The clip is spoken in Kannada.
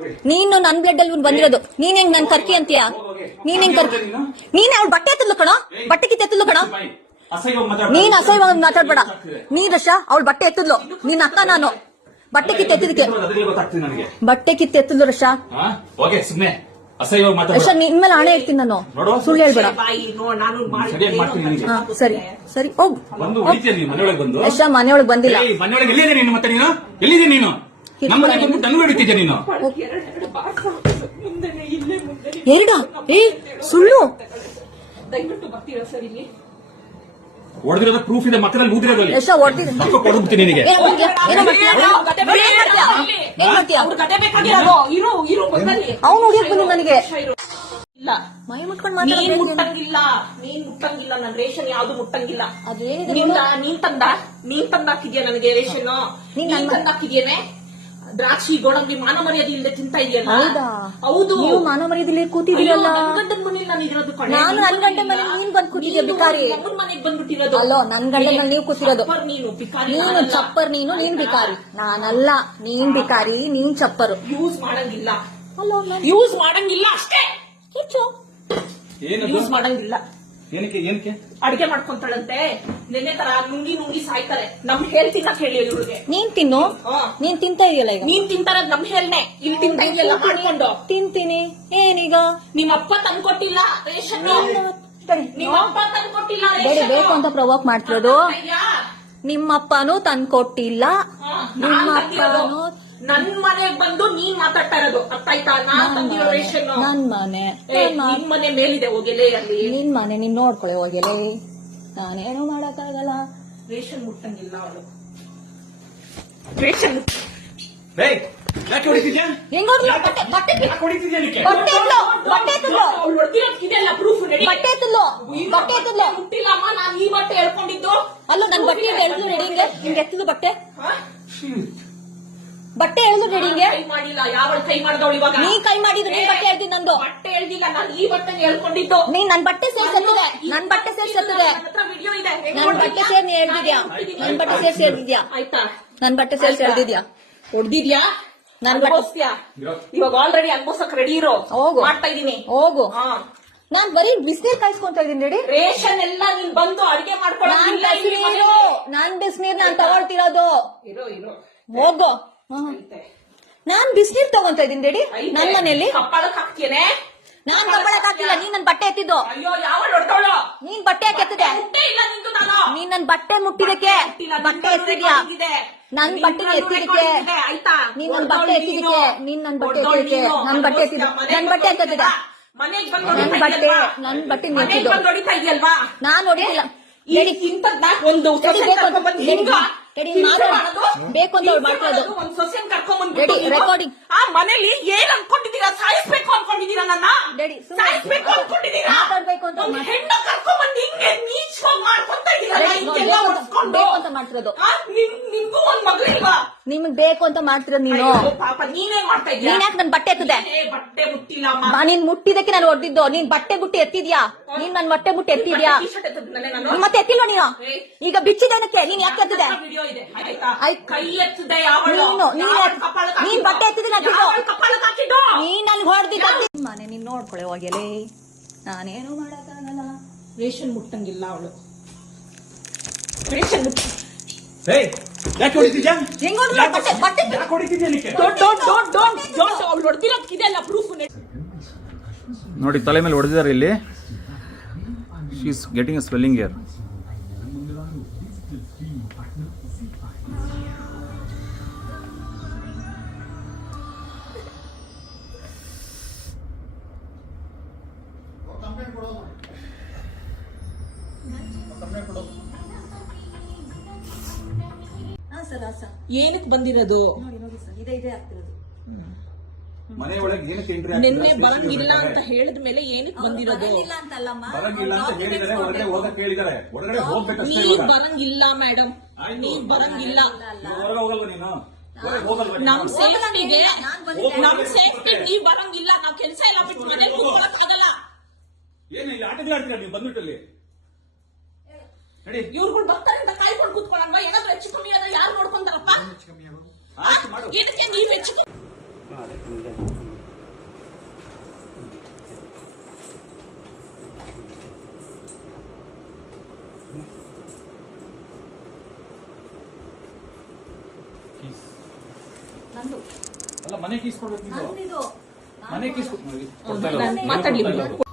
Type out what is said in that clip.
ನೀನು ನನ್ ಬ್ಲಡ್ ಅಲ್ಲಿ ಬಂದಿರೋದು. ನೀನ್ ಹೆಂಗ್ ನನ್ ಕರ್ಕಿ ಅಂತೀಯ? ನೀನ್ ಹೆಂಗ್ ಕರ್ಕಿ? ನೀನ್ ಅವ್ಳ ಬಟ್ಟೆ ಎತ್ತಲು ಕಣ, ಬಟ್ಟೆ ಕಿತ್ತ ಎತ್ತಲು ಕಣ. ನೀನ್ ಅಸಹ್ಯವಾಗಿ ಮಾತಾಡ್ಬೇಡ. ನೀನ್ ರಶ ಅವಳ ಬಟ್ಟೆ ಎತ್ತದ್ಲು, ನೀನ್ ಅಕ್ಕ ನಾನು. ಬಟ್ಟೆ ಕಿತ್ತ ಎತ್ತಿದಕ್ಕೆ ಬಟ್ಟೆ ಕಿತ್ತ ಎತ್ತದ್ಲು ರಶ. ರಶ ನಿನ್ ಮೇಲೆ ಹಣೆ ಇಡ್ತೀನಿ ನಾನು, ಸುಳ್ಳು ಹೇಳ್ಬೇಡ. ಸರಿ ಸರಿ ಹೋಗ್. ರಶ ಮನೆಯೊಳಗೆ ಬಂದಿಲ್ಲ. ಎರಡ ಏ ಸುಳ್ಳು. ದಯವಿಟ್ಟು ಬರ್ತೀರಾ ಸರ್ ಇಲ್ಲಿ? ಹೊಡೆದಿರೋದ ಪ್ರೂಫ್ ಇದೆ, ಮಕ್ಕಳಲ್ಲಿ ಊದಿರೋದಲ್ಲಿ. ಎಷ್ಟು ಹೊಡೆದಿದೆ? ಕೊಡ್ಬಿಡ್ತೀನಿ ನಿನಗೆ. ಅವ್ನು ಹೊಡಿಯಕ್ ಬಂದು ನನಗೆ ಇಲ್ಲ, ಮೈ ಮುಟ್ಕೊಂಡು ನೀನ್ ಮುಟ್ಟಂಗಿಲ್ಲ. ನನ್ ರೇಷನ್ ಯಾವ್ದು ಮುಟ್ಟಂಗಿಲ್ಲ. ನೀನ್ ತಂದಾಕಿದ್ಯಾ ನನಗೆ ರೇಷನ್? ನೀನ್ ತಂದಾಕಿದ್ಯೇನೆ? ದ್ರಾಕ್ಷಿ ಗೋಡಂಬಿ ಮಾನ ಮರ್ಯಾದೆ ಇಲ್ಲದೆ ತಿಂತಾ ಇದೆಯಲ್ಲ. ಹೌದು, ನೀವು ಮಾನ ಮರ್ಯಾದೆ ಕೂತಿದ್ದೀರಲ್ಲ. ಗಂಡನ ಮನೇಲಿ ನಾನು ಇರೋದು. ನಾನು ನನ್ ಗಂಡ ಮನೆ ನೀನ್ ಬಂದ್ ಕೂತಿದ್ಯಾ ಬಿಕಾರಿ. ಮನೆಗೆ ಬಂದ್ಬಿಟ್ಟಿರೋದು. ಅಲ್ಲೋ ನನ್ ಗಂಡನ ನೀವು ಕೂತಿರೋದು. ನೀನು ಚಪ್ಪರ್, ನೀನ್ ಬಿಕಾರಿ. ನಾನಲ್ಲ, ನೀನ್ ಬಿಕಾರಿ, ನೀನ್ ಚಪ್ಪರು. ಯೂಸ್ ಮಾಡಂಗಿಲ್ಲ. ಅಲ್ಲೋ ಯೂಸ್ ಮಾಡಂಗಿಲ್ಲ ಅಷ್ಟೇ. ಯೂಸ್ ಮಾಡಂಗಿಲ್ಲ. ಏನಕ್ಕೆ ಅಡಿಗೆ ಮಾಡ್ಕೊಂತಾಳಂತೆ. ನೆನ್ನೆ ತರ ನುಂಗಿ ಸಾಯ್ತಾರೆ. ನಮ್ ಹೇಳ್ ತಿನ್ನಕ್ ಹೇಳಿ ಇವ್ರಿಗೆ. ನೀನ್ ತಿನ್ನು. ನೀನ್ ತಿಂತಾ ಇದೆಯಲ್ಲ ಈಗ. ನೀನ್ ತಿಂತಾರದ್ ನಮ್ ಹೇಳ್ನೆ. ಇಲ್ಲಿ ತಿಂತ ಇದೆಯಲ್ಲ ಮಾಡ್ಕೊಂಡು. ತಿಂತೀನಿ. ಏನೀಗ? ನಿಮ್ಮಪ್ಪ ತಂದ್ಕೊಟ್ಟಿಲ್ಲ ರೇಷನ್. ನಿಮ್ಮಪ್ಪ ತಂದ್ಕೊಟ್ಟಿಲ್ಲ ಬೇಡ, ಬೇಕು ಅಂತ ಪ್ರವೋಕ್ ಮಾಡ್ತಿರೋದು. ನಿಮ್ಮಪ್ಪನೂ ತಂದ್ಕೊಟ್ಟಿಲ್ಲ. ನಿಮ್ಮಪ್ಪನೂ ನನ್ ಮನೆಗ್ ಬಂದು ನೀನ್ ಮಾತಾಡ್ತಾ ಇರೋದು. ಅರ್ಥ ಆಯ್ತಾ? ನಾನ್ ತಂದಿರೋ ರೇಷನ್ ನನ್ ಮನೆ. ನಿಮ್ ಮನೆ ಮೇಲಿದೆ ಹೋಗೆಲೆ ಅಲ್ಲಿ. ನಿನ್ ಮನೆ ನೀನ್ ನೋಡ್ಕೊಳ್ಳಿ ಹೋಗೆಲೆ. ನಾನೇನು ಮಾಡಕ್ಕಾಗಲ್ಲ. ರೇಷನ್ ಮುಟ್ಟಂಗಿಲ್ಲ ಅವಳು. ರೇಷನ್ ಯಾಕೆ ಹೊಡಿತಿದ್ಯಾ? ಬಟ್ಟೆ ಮುಟ್ಟಿಲ್ಲ ಅಮ್ಮ. ನಾನ್ ಈ ಬಟ್ಟೆ ಹೇಳ್ಕೊಂಡಿದ್ದು. ಅಲ್ಲ ನನ್ ಬಟ್ಟೆ ಎಳ್ದು ರೆಡಿಂಗೆ ಹಿಂಗೆ ಎತ್ತದು ಬಟ್ಟೆ ಎಳ್ದು ರೆಡಿಂಗೆ ಕೈ ಮಾಡಿಲ್ಲ. ಯಾವಳು ಕೈ ಮಾಡ್ದವಳು ಇವಾಗ? ನೀ ಕೈ ಮಾಡಿದ್ರು. ನೀನ್ ಬಟ್ಟೆ ಎಳ್ದಿ ನಂದು ಬಟ್ಟೆ ಎಳ್ದಿಲ್ಲ. ನಾನು ಈ ಬಟ್ಟೆ ಹೇಳ್ಕೊಂಡಿದ್ದು. ನೀನ್ ನನ್ ಬಟ್ಟೆ ಸೇರ್ಸತ್ತದೆ. ನನ್ ಬಟ್ಟೆ ಸೇರ್ಸತ್ತದೆ. ವಿಡಿಯೋ ಇದೆ. ನನ್ ಬಟ್ಟೆ ಸೇರ್ ನೀ ಎಳ್ದಿದ್ಯಾ? ನನ್ ಬಟ್ಟೆ ಸೇರ್ಸಿ ಎಳ್ದಿದ್ಯಾ? ಆಯ್ತಾ? ನನ್ ಬಟ್ಟೆ ಸೇರ್ಸಿ ಎಳ್ದಿದ್ಯಾ? ಹೊಡ್ದಿದ್ಯಾ? ನನ್ ಬಟ್ಟೆ ಇವಾಗ ಆಲ್ರೆಡಿ ಅನ್ಬೋಸಕ್ ರೆಡಿ ಇರೋ. ಹೋಗು. ಮಾಡ್ತಾ ಇದೀನಿ. ಹೋಗು. ನಾನ್ ಬರೀ ಬಿಸಿನೀರ್ ಕಾಯಿಸ್ಕೊಂತ ಇದೀನಿ. ರೆಡಿ. ರೇಷನ್ ಎಲ್ಲ ನೀನ್ ಬಂದು ಅಡಿಗೆ ಮಾಡ್ಕೊಳ್ಳೋದಿಲ್ಲ. ನಾನ್ ಬಿಸಿನೀರ್ ನಾನ್ ತಗೊಳ್ತಿರೋದು. ಇರೋ ಹೋಗು. ನಾನ್ ಬಿಸಿನೀರ್ ತಗೊಂತ ಇದೀನಿ. ರೆಡಿ. ನನ್ ಮನೆಯಲ್ಲಿ ಕಪ್ಪಳಕ್ ಹಾಕ್ತೇನೆ. ನಾನ್ ಕಪ್ಪಳಕ್ ಹಾಕಿಲ್ಲ. ನೀನ್ ನನ್ ಬಟ್ಟೆ ಎತ್ತಿದ್ದು. ಅಯ್ಯೋ ಯಾವ ಹೊಡ್ತಾವಳು? ನೀನ್ ಬಟ್ಟೆ ಯಾಕೆ ಎತ್ತಿದೆ? ಇಲ್ಲ ನಿಂದು. ನಾನು ನೀನ್ ನನ್ ಬಟ್ಟೆ ಮುಟ್ಟಿದಕ್ಕೆ ಬಟ್ಟೆ ಎತ್ತಿದ್ಯಾ? ನನ್ ಬಟ್ಟೆ ಎತ್ತಿದಕ್ಕೆ. ಆಯ್ತಾ? ನೀನ್ ನನ್ ಬಟ್ಟೆ ಎತ್ತಿದಕ್ಕೆ. ನೀನ್ ನನ್ ಬಟ್ಟೆ ಎತ್ತಿದಕ್ಕೆ. ನನ್ ಬಟ್ಟೆ ಎತ್ತಿದ. ನನ್ ಬಟ್ಟೆ ಎತ್ತಿದ. ಮನೆಗೆ ನನ್ ಬಟ್ಟೆ ನಿಂತಿದ್ದು. ಹೊಡಿತಾ ಇದೆಯಲ್ವಾ? ನಾನ್ ಹೊಡಿತಿಲ್ಲ. ಒಂದು ಬೇಕು ಅಂತ ಮಾಡ್ಕೊಳ್ಳೋದು. ಒಂದ್ ಸೊಸೆನ್ ಕರ್ಕೊಂಡ್ಬಂದ್ಬಿಟ್ಟು ರೆಕಾರ್ಡಿಂಗ್ ಆ ಮನೇಲಿ ಏನ್ ಅನ್ಕೊಂಡಿದೀರಾ? ಸಾಯಿಸ್ಬೇಕು ಅನ್ಕೊಂಡಿದೀರಾ? ನನ್ನ ಸಾಯಿಸ್ಬೇಕು ಅನ್ಕೊಂಡಿದೀರಾ? ಮಾತಾಡ್ಬೇಕು ಅಂತ ಹೆಣ್ಣು ಕರ್ಕೊಂಡ್ಬಂದು ಹಿಂಗೆ ನೀಚ್ಕೊಂಡ್ ಮಾಡ್ಕೊಂತ ಇದೀರಲ್ಲ. ಅಂತ ಮಾಡ್ತಿರೋದು. ನಿಮ್ಗೂ ಒಂದ್ ಮಗು ಇಲ್ವಾ? ನಿಮ್ಗ್ ಬೇಕು ಅಂತ ಮಾಡ್ತಿರೋದು ನೀನು. ಪಾಪ ನೀನೇನ್ ಮಾಡ್ತಾ ಇದ್ದೀಯ? ನೀನ್ ಯಾಕೆ ನನ್ ಬಟ್ಟೆ ಎತ್ತದೆ? ಬಟ್ಟೆ ಮುಟ್ಟಿಲ್ಲ. ನೀನ್ ಮುಟ್ಟಿದಕ್ಕೆ ನಾನು ಹೊಡೆದಿದ್ದು. ನೀನ್ ಬಟ್ಟೆ ಬುಟ್ಟಿ ಎತ್ತಿದ್ಯಾ? ನೀನ್ ನನ್ ಬಟ್ಟೆ ಬುಟ್ಟಿ ಎತ್ತಿದ್ಯಾ? ಮತ್ತೆ ಎತ್ತಿಲ್ವ ನೀನು? ಈಗ ಬಿಚ್ಚಿದೇನಕ್ಕೆ? ನೀನ್ ಯಾಕೆ ಎತ್ತಿದೆ? ಕೈ ಎತ್ತದೆ. ನೀನ್ ಬಟ್ಟೆ ಎತ್ತಿದ್ರೆ ನೀನ್ ನನ್ಗೆ ಹೊಡೆದಿದ್ದ ಮನೆ. ನೀನ್ ನೋಡ್ಕೊಳ್ಳೆ ಹೋಗ್ಯಲೇ. ನಾನೇನು ಮಾಡಕ್ಕಾಗಲ್ಲ. ರೇಷನ್ ಮುಟ್ಟಂಗಿಲ್ಲ ಅವಳು. ರೇಷನ್ ಯಾಕೆ ಹೊಡಿತಿದ್ಯಾ? ನೋಡಿ ತಲೆ ಮೇಲೆ ಹೊಡೆದಿದ್ದಾರೆ ಇಲ್ಲಿ. She is getting a swelling here. ಏನಕ್ ಬಂದಿರೋದು? ಮನೆ ಒಳಗೆ ಏನಕ್ಕೆ ಎಂಟ್ರಿ ಆಗ್ತಿಲ್ಲ? ನಿನ್ನೆ ಬರಂಗಿಲ್ಲ ಅಂತ ಹೇಳಿದ ಮೇಲೆ ಏನಕ್ಕೆ ಬಂದಿರೋದು? ಬರಂಗಿಲ್ಲ ಅಂತ ಹೇಳಿದರೆ ಹೊರಗಡೆ ಹೋಗಕ್ಕೆ ಹೇಳಿದ್ದಾರೆ. ಹೊರಗಡೆ ಹೋಗ್ಬೇಕಷ್ಟೇ. ನೀವ್ ಬರಂಗಿಲ್ಲ ಮೇಡಮ್, ನೀವ್ ಬರಂಗಿಲ್ಲ. ಹೊರಗೆ ಹೋಗಲ್ವ ನೀನು? ನಮ್ ಸೇಫ್ಟಿಗೆ ನೀವ್ ಬರಂಗಿಲ್ಲ. ನಾವ್ ಕೆಲಸ ಎಲ್ಲ ಬಿಟ್ಟು ಮನೇಲಿ ಕೂತ್ಕೊಳಕ್ ಆಗಲ್ಲ. ಏನು ಇಲ್ಲಿ ಆಟಗಳು ಆಡ್ತೀರಾ ನೀವು ಬಂದ್ಬಿಟ್ಟಲ್ಲಿ? ಇವ್ರುಗಳು ಬರ್ತಾರೆ ಅಂತ ಕಾಯ್ಕೊಂಡು ಕೂತ್ಕೊಳ್ಳಲ್ವಾ? ಏನಾದ್ರು ಹೆಚ್ಚು ಕಮ್ಮಿ ಆದ್ರೆ ಯಾರು ನೋಡ್ಕೊಂತಾರಪ್ಪ? ಏನಕ್ಕೆ ನೀವ್ ಹೆಚ್ಚು ನಂದು ಅಲ್ಲ ಮನೆ ಕೀಸ್ ಕೊಡ್ಬೇಕು ನಂದಿದು ಮನೆ ಕೀಸ್ ಮಾತಾಡ್ಲಿ